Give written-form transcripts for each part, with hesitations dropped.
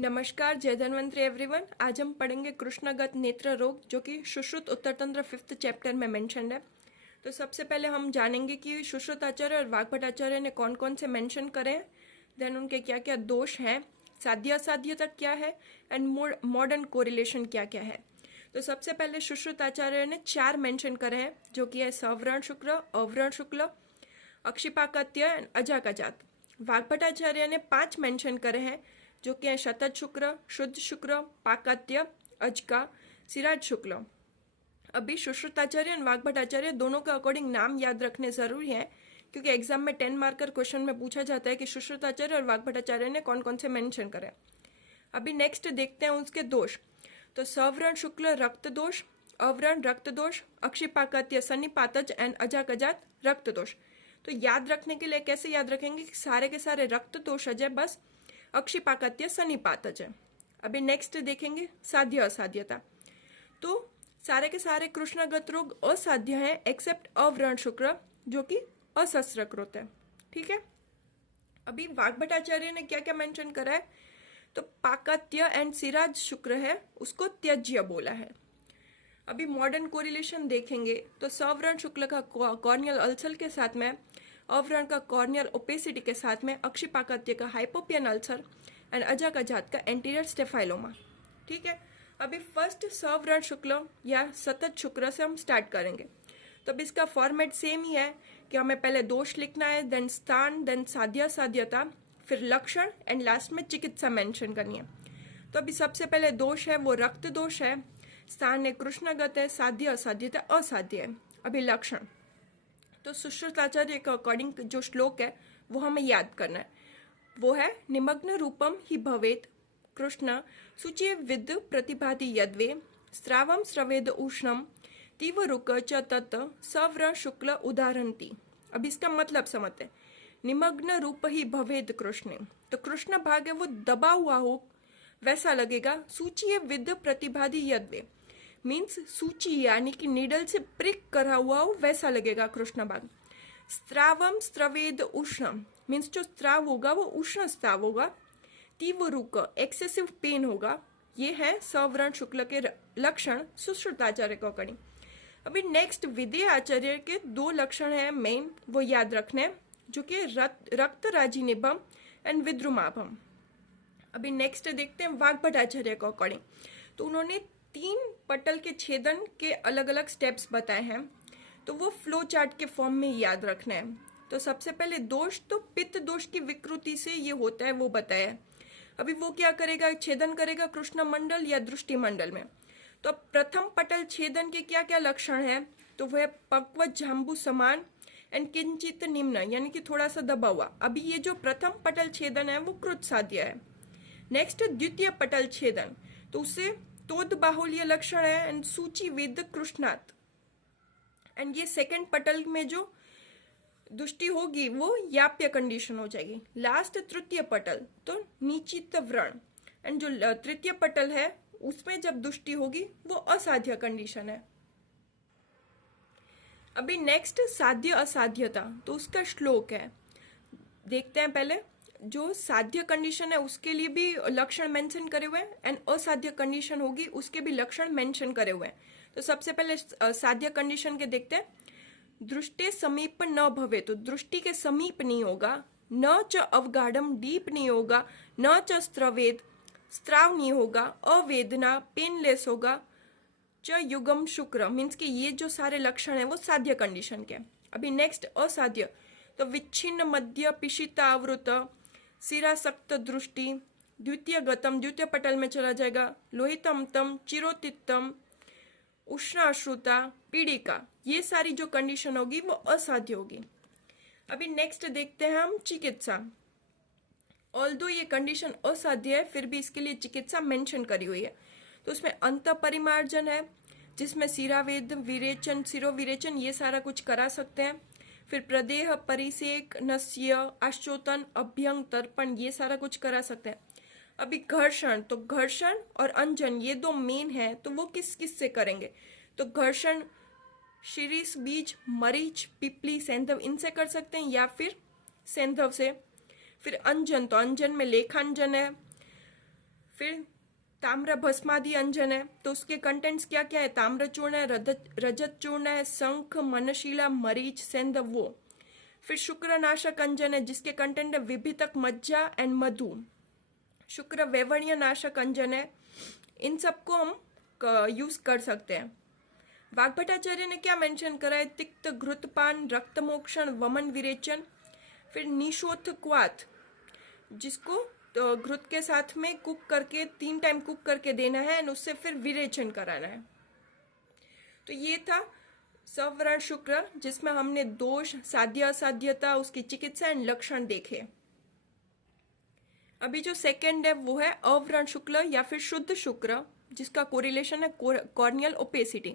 नमस्कार, जय धन्वंतरि एवरीवन। आज हम पढ़ेंगे कृष्णगत नेत्र रोग, जो कि सुश्रुत उत्तरतंत्र 5th चैप्टर में मेंशन है। तो सबसे पहले हम जानेंगे कि सुश्रुताचार्य और वाग्भटाचार्य ने कौन कौन से मेंशन करे हैं, देन उनके क्या क्या दोष हैं, साध्य असाध्यता क्या है एंड मॉडर्न कोरिलेशन क्या क्या है। तो सबसे पहले सुश्रुताचार्य ने 4 मेंशन करे हैं, जो कि है सव्रण शुक्ल, अव्रण शुक्ल, अक्षिपाकत्य एंड अजाकजात। वाग्भटाचार्य ने 5 मेंशन करे हैं, जो कि है शतज शुक्र, शुद्ध शुक्र, पाकत्य, अजका, सिराज शुक्ल। अभी सुश्रुताचार्य और वाग्भटाचार्य दोनों के अकॉर्डिंग नाम याद रखने जरूरी है, क्योंकि एग्जाम में 10 मार्कर क्वेश्चन में पूछा जाता है कि सुश्रुताचार्य और वाग्भटाचार्य ने कौन कौन से मेंशन करे। अभी नेक्स्ट देखते हैं उसके दोष। तो सव्रण शुक्ल रक्त दोष, अव्रण रक्त दोष, अक्षिपाकत्य सन्निपातज एंड अजाकजात रक्त दोष। तो याद रखने के लिए कैसे याद रखेंगे कि सारे के सारे रक्त दोष है, बस अक्षिपाकत्य सन्निपातज है। अभी नेक्स्ट देखेंगे साध्य असाध्यता। तो सारे के सारे कृष्णगत रोग असाध्य है एक्सेप्ट अव्रण शुक्र, जो कि अशस्त्रकृत है। ठीक है। अभी वाग्भटाचार्य ने क्या क्या मेंशन करा है, तो पाकत्य एंड सिराज शुक्र है, उसको त्यज्य बोला है। अभी मॉडर्न कोरिलेशन देखेंगे तो सव्रण शुक्ल का कॉर्नियल अल्सर के साथ में, अव्रण का कॉर्नियल ओपेसिटी के साथ में, अक्षिपाकत्य का हाइपोपियन अल्सर एंड अजाकजात का एंटीरियर स्टेफाइलोमा। ठीक है। अभी फर्स्ट सव्रण शुक्ल या सतत शुक्र से हम स्टार्ट करेंगे। तो अब इसका फॉर्मेट सेम ही है कि हमें पहले दोष लिखना है, देन स्थान, देन साध्य साध्यता, फिर लक्षण एंड लास्ट में चिकित्सा मेंशन करनी है। तो अभी सबसे पहले दोष है वो रक्त दोष है, स्थान है कृष्णगत है, साध्य असाध्यता असाध्य है। अभी लक्षण तो सुश्रुताचार्य के अकॉर्डिंग जो श्लोक है वो हमें याद करना है। वो है निमग्न रूपम ही भवेत कृष्ण सुचि विद प्रतिभाति यद्वे स्रावम स्रवेद उष्णम तीव्र रुक च तत् सव्र शुक्ल उदाहरणति। अब इसका मतलब समझते हैं। निमग्न रूप ही भवेद कृष्ण, तो कृष्ण भाग है वो दबा हुआ हो वैसा लगेगा। सूची विद प्रतिभाति यद्वे मीन्स सूची यानी कि नीडल से प्रिक करा हुआ हो वैसा लगेगा कृष्ण भाग। स्त्रावम स्त्रवेद उष्णम मीन्स जो स्त्राव होगा वो उष्ण स्त्राव होगा। तीव्र रुक एक्सेसिव पेन होगा। ये है सव्रण शुक्ल के लक्षण सुश्रुताचार्य को अकॉर्डिंग। अभी नेक्स्ट विदेह आचार्य के 2 लक्षण है मेन, वो याद रखने हैं, जो कि रक्त राजिनिभम एंड विद्रुमाभम। अभी नेक्स्ट देखते हैं वाग्भटाचार्य को अकॉर्डिंग। तो उन्होंने 3 पटल के छेदन के अलग अलग स्टेप्स बताए हैं, तो वो फ्लो चार्ट के फॉर्म में याद रखना है। तो सबसे पहले दोष तो पित्त दोष की विकृति से ये होता है वो बताया है। अभी वो क्या करेगा, छेदन करेगा कृष्ण मंडल या दृष्टि मंडल में। तो प्रथम पटल छेदन के क्या क्या लक्षण है, तो वह पक्व जाम्बू समान एंड किंचित निम्न यानी कि थोड़ा सा दबा हुआ। अभी ये जो प्रथम पटल छेदन है वो कृत साध्य है। नेक्स्ट द्वितीय पटल छेदन, तो उससे तोद बाहुल्य लक्षण है एंड सूची वेद कृष्णात। एंड ये सेकंड पटल में जो दृष्टि होगी वो याप्य कंडीशन हो जाएगी। लास्ट तृतीय पटल तो निचित व्रण, एंड जो तृतीय पटल है उसमें जब दृष्टि होगी वो असाध्य कंडीशन है। अभी नेक्स्ट साध्य असाध्यता, तो उसका श्लोक है, देखते हैं पहले। जो साध्य कंडीशन है उसके लिए भी लक्षण मेंशन करे हुए हैं एंड असाध्य कंडीशन होगी उसके भी लक्षण मेंशन करे हुए हैं। तो सबसे पहले साध्य कंडीशन के देखते हैं। दृष्टि समीप न भवे, तो दृष्टि के समीप नहीं होगा, न च अवगाढ़म डीप नहीं होगा, न च स्त्रवेद स्त्राव नहीं होगा, अवेदना पेनलेस होगा, च युगम शुक्र मीन्स कि ये जो सारे लक्षण है वो साध्य कंडीशन के। अभी नेक्स्ट असाध्य, तो विच्छिन्न मध्य पिशितावृत सिरासक्त दृष्टि, द्वितीय गतम द्वितीय पटल में चला जाएगा, लोहितम तम चिरोतितम उष्णाश्रुता पीड़िका, ये सारी जो कंडीशन होगी वो असाध्य होगी। अभी नेक्स्ट देखते हैं हम चिकित्सा। ऑल्दो ये कंडीशन असाध्य है फिर भी इसके लिए चिकित्सा मेंशन करी हुई है। तो उसमें अंत परिमार्जन है, जिसमें सिरावेद विरेचन सिरोविरेचन ये सारा कुछ करा सकते हैं। फिर प्रदेह परिसेक नस्य आश्चोतन अभ्यंग तर्पण ये सारा कुछ करा सकते हैं। अभी घर्षण, तो घर्षण और अंजन ये 2 मेन है, तो वो किस किस से करेंगे, तो घर्षण शीरीष बीज मरीच पिपली सेंधव इनसे कर सकते हैं या फिर सेंधव से। फिर अंजन, तो अंजन में लेखांजन है, फिर ताम्र भस्मादि अंजन है, तो उसके कंटेंट्स क्या क्या है? ताम्र चूर्ण है, रजत चूर्ण है, शंख, मनशिला, मरीच, सेंध, वो। फिर शुक्रनाशक अंजन है जिसके कंटेंट है विभितक, मज्जा एंड मधु। शुक्र वैवण्य नाशक अंजन है, इन सबको हम यूज कर सकते हैं। वाग्भटाचार्य ने क्या मेंशन करा है? तिक्त, घृतपान, रक्तमोक्षण, वमन विरेचन। फिर निशोथ क्वाथ, जिसको तो घृत के साथ में कुक करके 3 टाइम कुक करके देना है एंड उससे फिर विरेचन कराना है। तो ये था सवर्ण शुक्र, जिसमें हमने दोष, साध्य असाध्यता, उसकी चिकित्सा एंड लक्षण देखे। अभी जो सेकंड है वो है अव्रण शुक्ल या फिर शुद्ध शुक्र, जिसका कोरिलेशन है कॉर्नियल ओपेसिटी।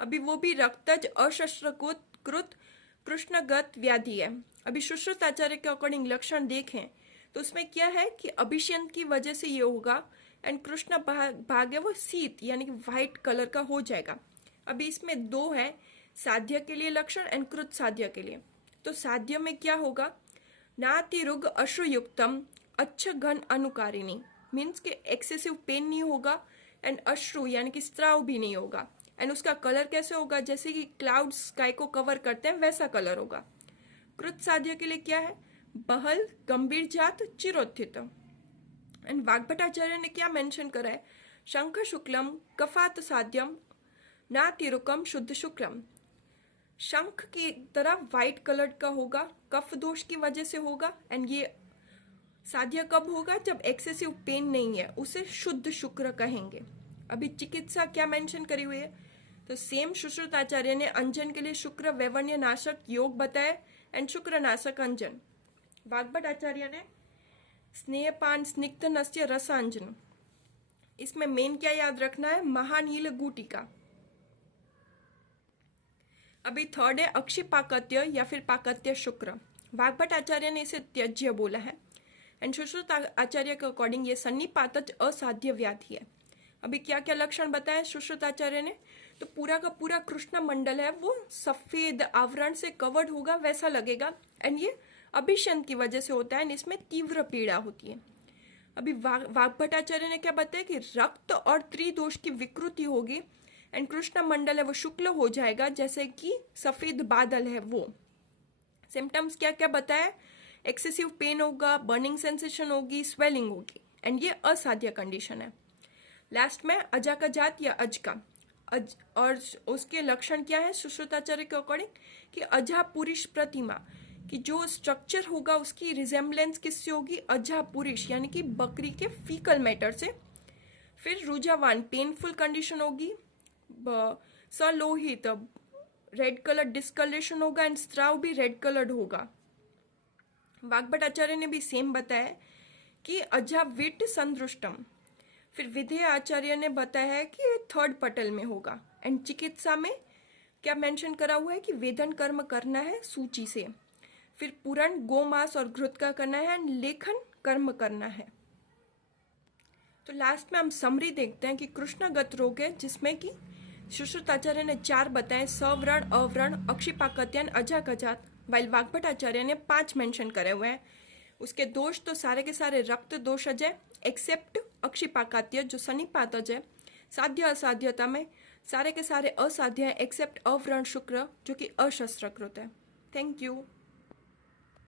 अभी वो भी रक्तज अशस्त्रकृत कृष्णगत व्याधि है। अभी सुश्रुत आचार्य के अकॉर्डिंग लक्षण देखें तो उसमें क्या है कि अभिषेक की वजह से ये होगा एंड कृष्ण भाग है वो शीत यानी कि व्हाइट कलर का हो जाएगा। अभी इसमें 2 है, साध्य के लिए लक्षण एंड कृत साध्य के लिए। तो साध्य में क्या होगा? नातिरुग अश्रुयुक्तम अच्छ घन अनुकारिणी, मीन्स के एक्सेसिव पेन नहीं होगा एंड अश्रु यानी कि स्त्राव भी नहीं होगा। एंड उसका कलर कैसे होगा? जैसे कि क्लाउड स्काई को कवर करते हैं वैसा कलर होगा। कृत साध्य के लिए क्या है? बहल, गंभीर जात, चिरोत्थित। एंड वाग्भटाचार्य ने क्या मेंशन करा है? शंख शुक्लम कफात साध्यम नातिरुकम शुद्ध शुक्लम। शंख की तरह व्हाइट कलर का होगा, कफ दोष की वजह से होगा। एंड ये साध्य कब होगा? जब एक्सेसिव पेन नहीं है, उसे शुद्ध शुक्र कहेंगे। अभी चिकित्सा क्या मेंशन करी हुई है? तो सेम सुश्रुत आचार्य ने अंजन के लिए शुक्र वैवण्य नाशक योग बताया एंड शुक्र नाशक अंजन। वाग्भट आचार्य ने स्नेहपान स्निग्ध नस्य रसांजन। इसमें मेन क्या याद रखना है? महानील गुटिका। अभी थर्ड है अक्षिपाकत्य या फिर पाकत्य शुक्र। वाग्भट आचार्य ने इसे त्यज्य बोला है एंड सुश्रुत आचार्य के अकॉर्डिंग ये सन्निपातज असाध्य व्याधि है। अभी क्या क्या लक्षण बताया सुश्रुत आचार्य ने? तो पूरा का पूरा कृष्ण मंडल है वो सफेद आवरण से कवर्ड होगा, वैसा लगेगा एंड ये अभिषेक की वजह से होता है एंड इसमें तीव्र पीड़ा होती है। अभी वाग्भट आचार्य ने क्या बताया कि रक्त और त्रिदोष की विकृति होगी एंड कृष्ण मंडल है वो शुक्ल हो जाएगा, जैसे कि सफेद बादल है वो। सिम्टम्स क्या क्या बताया? एक्सेसिव पेन होगा, बर्निंग सेंसेशन होगी, स्वेलिंग होगी एंड ये असाध्य कंडीशन है। लास्ट में अजा का जात या अज का और उसके लक्षण क्या है सुश्रुताचार्य के अकॉर्डिंग? कि अजा पुरुष प्रतिमा कि जो स्ट्रक्चर होगा उसकी रिजेम्बलेंस किससे होगी? अजा पुरुष यानी कि बकरी के फीकल मैटर से। फिर रुझावान पेनफुल कंडीशन होगी, सलोहित रेड कलर डिस्कलरेशन होगा एंड स्त्राव भी रेड कलर्ड होगा। वाग्भट आचार्य ने भी सेम बताया कि अजाविट संदृष्टम। फिर विधेय आचार्य ने बताया है कि थर्ड पटल में होगा एंड चिकित्सा में क्या मेंशन करा हुआ है कि वेदन कर्म करना है सूची से। फिर पूरण गोमांस और घृत का करना है एंड लेखन कर्म करना है। तो लास्ट में हम समरी देखते हैं कि कृष्णगत रोग है जिसमें कि सुश्रुत आचार्य ने 4 बताए, सव्रण, अव्रण, अक्षिपाकत्य, अजागजात, वाइल वाग्भट आचार्य ने 5 मेंशन करे हुए हैं। उसके दोष तो सारे के सारे रक्त दोषज है एक्सेप्ट अक्षिपाकात्य जो सन्निपातज है। साध्य असाध्यता में सारे के सारे असाध्य है एक्सेप्ट अव्रण शुक्र जो कि अशस्त्रकृत है। Thank you.